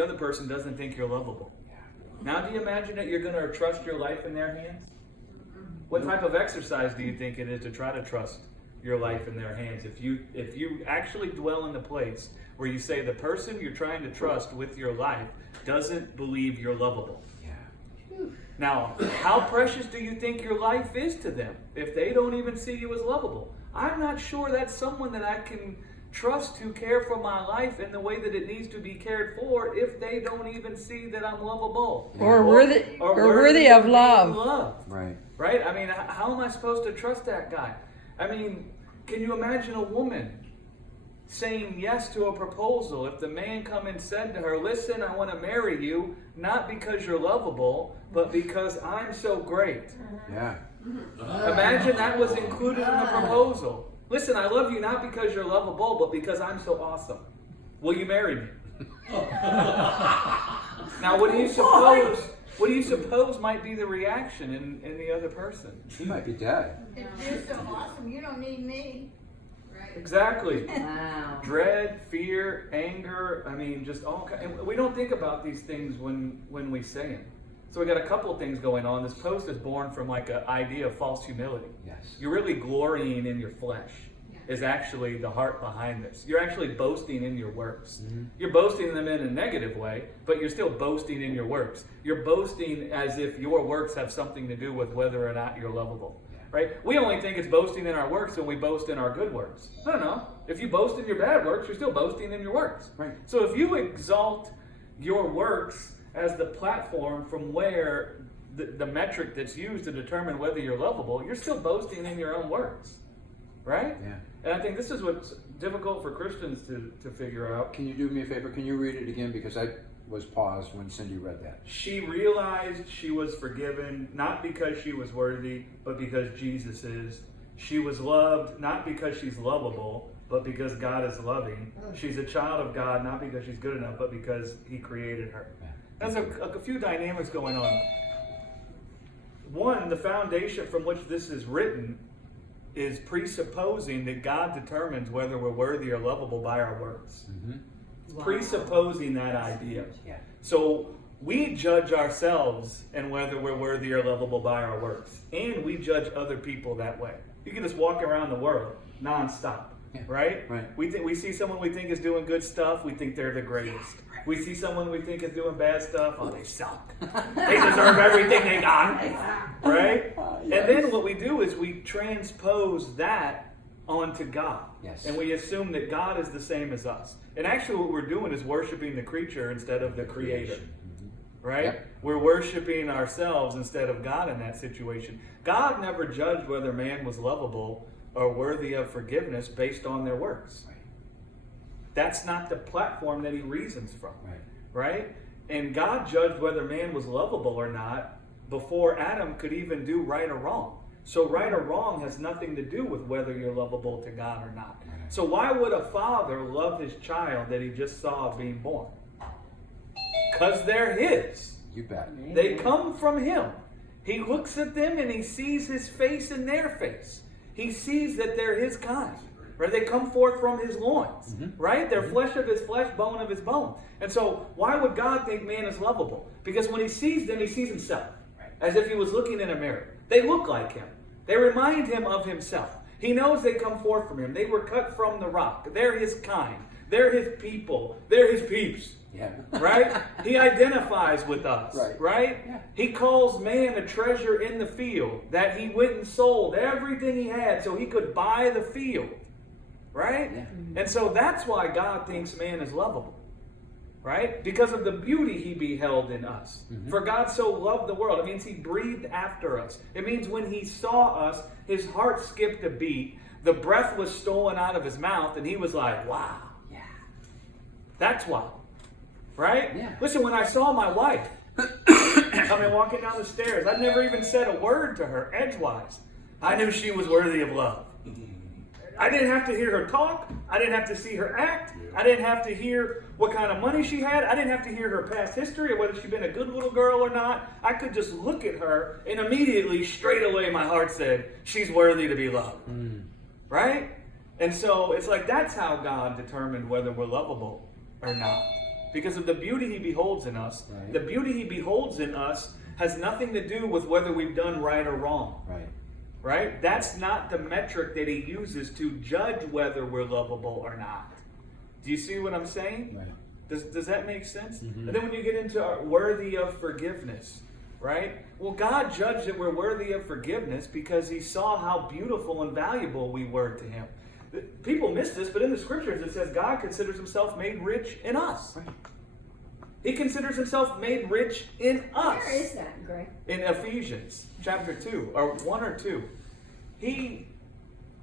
the other person doesn't think you're lovable. Now, do you imagine that you're going to trust your life in their hands? What type of exercise do you think it is to try to trust your life in their hands? If you actually dwell in the place where you say the person you're trying to trust with your life doesn't believe you're lovable. Now, how precious do you think your life is to them if they don't even see you as lovable? I'm not sure that's someone that I can trust to care for my life in the way that it needs to be cared for if they don't even see that I'm lovable. Or worthy of love. Loved. Right? I mean, how am I supposed to trust that guy? I mean, can you imagine a woman saying yes to a proposal if the man come and said to her, listen, I want to marry you, not because you're lovable, but because I'm so great. Yeah. Imagine that was included in the proposal. Listen, I love you not because you're lovable, but because I'm so awesome. Will you marry me? Now, what do you suppose might be the reaction in the other person? He might be dead. If you're so awesome, you don't need me. Right. Exactly. Wow. Dread, fear, anger. I mean, just all kinds. And we don't think about these things when we say them. So we got a couple of things going on. This post is born from like an idea of false humility. Yes. You're really glorying in your flesh. Is actually the heart behind this. You're actually boasting in your works. Mm-hmm. You're boasting them in a negative way, but you're still boasting in your works. You're boasting as if your works have something to do with whether or not you're lovable. Right? We only think it's boasting in our works when we boast in our good works. No. If you boast in your bad works, you're still boasting in your works. Right. So if you exalt your works as the platform from where the metric that's used to determine whether you're lovable, you're still boasting in your own works. Right? Yeah. And I think this is what's difficult for Christians to figure out. Can you do me a favor? Can you read it again? Because I was paused when Cindy read that. She realized she was forgiven, not because she was worthy, but because Jesus is. She was loved, not because she's lovable, but because God is loving. She's a child of God, not because she's good enough, but because He created her. There's a few dynamics going on. One, the foundation from which this is written is presupposing that God determines whether we're worthy or lovable by our works. Mm-hmm. Wow. Presupposing that idea. Yeah. So we judge ourselves and whether we're worthy or lovable by our works. And we judge other people that way. You can just walk around the world nonstop. Yeah. Right? We see someone we think is doing good stuff, we think they're the greatest. We see someone we think is doing bad stuff, oh, they suck. They deserve everything they got. Right? Yes. And then what we do is we transpose that onto God. Yes. And we assume that God is the same as us. And actually what we're doing is worshiping the creature instead of the creator. Mm-hmm. Right? Yep. We're worshiping ourselves instead of God in that situation. God never judged whether man was lovable or worthy of forgiveness based on their works. Right. That's not the platform that He reasons from. Right? And God judged whether man was lovable or not before Adam could even do right or wrong. So right or wrong has nothing to do with whether you're lovable to God or not. So why would a father love his child that he just saw being born? Because they're his. You bet. They come from Him. He looks at them and He sees His face in their face. He sees that they're His kind. Right? They come forth from His loins. Mm-hmm. Right? They're flesh of His flesh, bone of His bone. And so why would God think man is lovable? Because when He sees them, He sees Himself. As if He was looking in a mirror. They look like Him. They remind Him of Himself. He knows they come forth from Him. They were cut from the rock. They're His kind. They're His people. They're His peeps. Yeah. Right? He identifies with us. Right? Yeah. He calls man a treasure in the field that He went and sold everything he had so He could buy the field. Right? Yeah. And so that's why God thinks man is lovable. Right? Because of the beauty He beheld in us. Mm-hmm. For God so loved the world. It means He breathed after us. It means when He saw us, His heart skipped a beat. The breath was stolen out of His mouth and He was like, wow. Yeah. That's why. Right? Yeah. Listen, when I saw my wife coming walking down the stairs, I'd never even said a word to her edgewise. I knew she was worthy of love. I didn't have to hear her talk. I didn't have to see her act. I didn't have to hear what kind of money she had. I didn't have to hear her past history or whether she'd been a good little girl or not. I could just look at her and immediately, straight away, my heart said, she's worthy to be loved. Mm. Right? And so it's like that's how God determined whether we're lovable or not. because of the beauty he beholds in us. Right. The beauty he beholds in us has nothing to do with whether we've done right or wrong. Right. Right? That's not the metric that he uses to judge whether we're lovable or not. Do you see what I'm saying? Right. Does that make sense? Mm-hmm. And then when you get into worthy of forgiveness, right? Well, God judged that we're worthy of forgiveness because he saw how beautiful and valuable we were to him. People miss this, but in the scriptures it says God considers himself made rich in us. Right. He considers himself made rich in us. Where is that, Greg? In Ephesians chapter 2, or 1 or 2.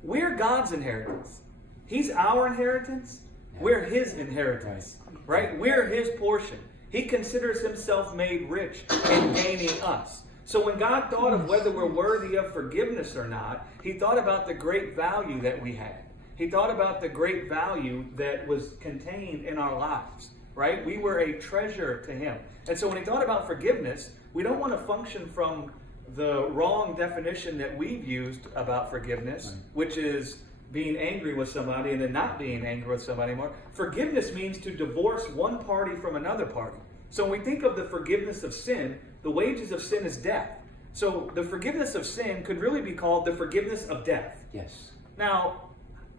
We're God's inheritance. He's our inheritance. We're his inheritance. Right? We're his portion. He considers himself made rich in gaining us. So when God thought of whether we're worthy of forgiveness or not, he thought about the great value that we had. He thought about the great value that was contained in our lives. Right? We were a treasure to him. And so when he thought about forgiveness, we don't want to function from the wrong definition that we've used about forgiveness, which is being angry with somebody and then not being angry with somebody anymore. Forgiveness means to divorce one party from another party. So when we think of the forgiveness of sin, the wages of sin is death. So the forgiveness of sin could really be called the forgiveness of death. Yes. Now,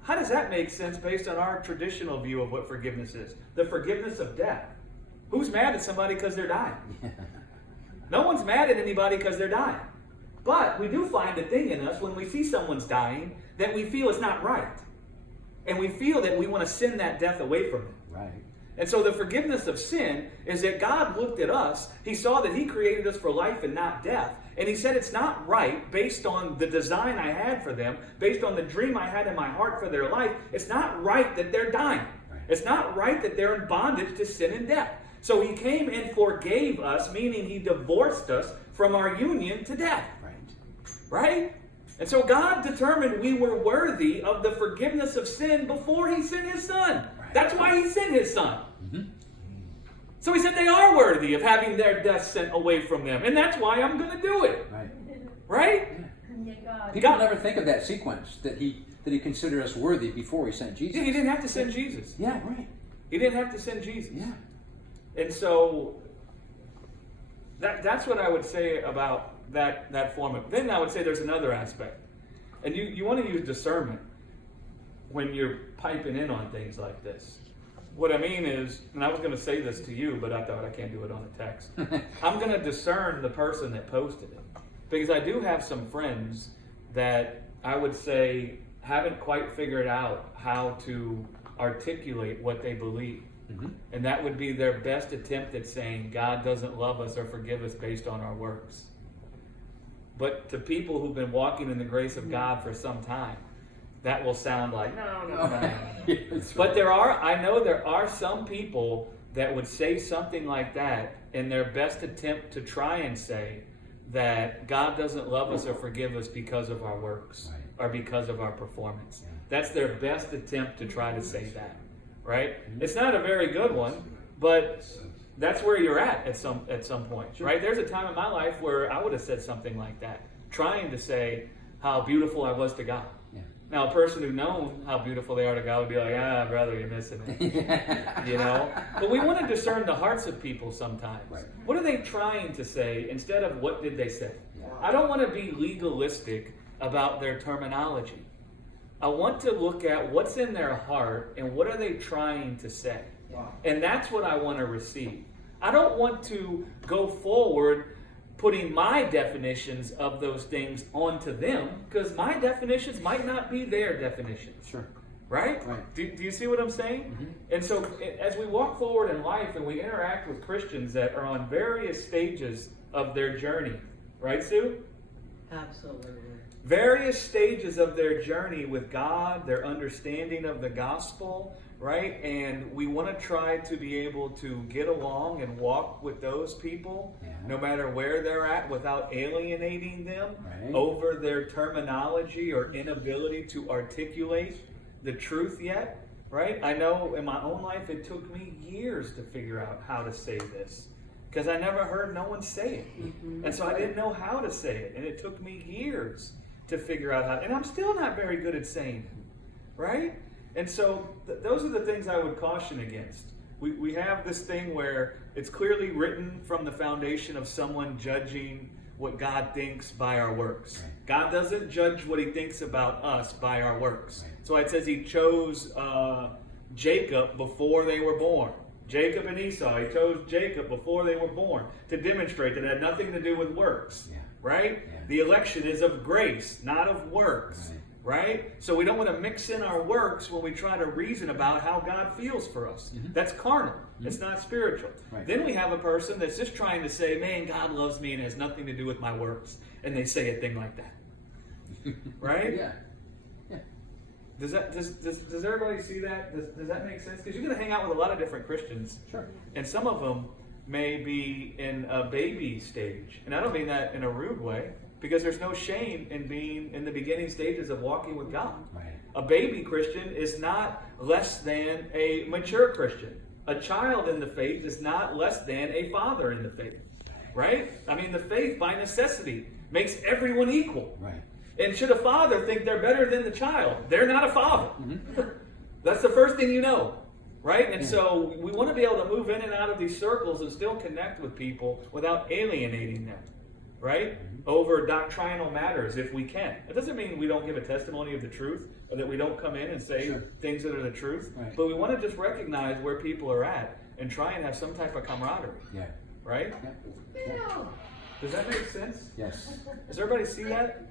how does that make sense based on our traditional view of what forgiveness is? The forgiveness of death. Who's mad at somebody because they're dying? No one's mad at anybody because they're dying. But we do find a thing in us when we see someone's dying that we feel is not right. And we feel that we want to send that death away from them. Right. And so the forgiveness of sin is that God looked at us, he saw that he created us for life and not death. And he said it's not right, based on the design I had for them, based on the dream I had in my heart for their life, it's not right that they're dying. Right. It's not right that they're in bondage to sin and death. So he came and forgave us, meaning he divorced us from our union to death. Right? And so God determined we were worthy of the forgiveness of sin before he sent his son. Right. That's why he sent his son. Mm-hmm. So he said they are worthy of having their death sent away from them. And that's why I'm going to do it. Right. Right? Yeah, God. People never think of that sequence, that he considered us worthy before he sent Jesus. Yeah, he didn't have to send Jesus. Yeah, right. He didn't have to send Jesus. Yeah. And so that's what I would say about that form of. Then I would say there's another aspect. And you want to use discernment when you're piping in on things like this. What I mean is, and I was going to say this to you, but I thought I can't do it on a text. I'm going to discern the person that posted it. Because I do have some friends that I would say haven't quite figured out how to articulate what they believe. Mm-hmm. And that would be their best attempt at saying God doesn't love us or forgive us based on our works. But to people who've been walking in the grace of God for some time, that will sound like, no. But I know there are some people that would say something like that in their best attempt to try and say that God doesn't love us or forgive us because of our works or because of our performance. That's their best attempt to try to say that, right? It's not a very good one, but that's where you're at some point, right? There's a time in my life where I would have said something like that, trying to say how beautiful I was to God. Yeah. Now, a person who's known how beautiful they are to God would be like, brother, you're missing it. You know? But we want to discern the hearts of people sometimes. Right. What are they trying to say instead of what did they say? Yeah. I don't want to be legalistic about their terminology. I want to look at what's in their heart and what are they trying to say. Wow. And that's what I want to receive. I don't want to go forward putting my definitions of those things onto them, because my definitions might not be their definitions. Sure. Right? Do you see what I'm saying? Mm-hmm. And so as we walk forward in life and we interact with Christians that are on various stages of their journey, right, Sue? Absolutely. Various stages of their journey with God, their understanding of the gospel, right? And we want to try to be able to get along and walk with those people, no matter where they're at, without alienating them over their terminology or inability to articulate the truth yet, right? I know in my own life it took me years to figure out how to say this, because I never heard no one say it. Mm-hmm. And so I didn't know how to say it. And it took me years to figure out how. And I'm still not very good at saying it. Right? And so those are the things I would caution against. We have this thing where it's clearly written from the foundation of someone judging what God thinks by our works. Right. God doesn't judge what he thinks about us by our works. Right. So it says he chose Jacob before they were born. Jacob and Esau, he chose Jacob before they were born to demonstrate that it had nothing to do with works. Yeah. Right? Yeah. The election is of grace, not of works. Right. Right? So we don't want to mix in our works when we try to reason about how God feels for us. Mm-hmm. That's carnal. It's not spiritual. Right. Then we have a person that's just trying to say, man, God loves me and has nothing to do with my works. And they say a thing like that. Right? Yeah. Does everybody see that? Does that make sense? Because you're going to hang out with a lot of different Christians. Sure. And some of them may be in a baby stage. And I don't mean that in a rude way, because there's no shame in being in the beginning stages of walking with God. Right. A baby Christian is not less than a mature Christian. A child in the faith is not less than a father in the faith. Right? I mean, the faith by necessity makes everyone equal. Right. And should a father think they're better than the child, they're not a father. Mm-hmm. That's the first thing you know. Right? And so we want to be able to move in and out of these circles and still connect with people without alienating them. Right? Over doctrinal matters if we can. It doesn't mean we don't give a testimony of the truth or that we don't come in and say Sure. things that are the truth. Right. But we want to just recognize where people are at and try and have some type of camaraderie. Yeah. Right? Yeah. Bill. Does that make sense? Yes. Does everybody see that?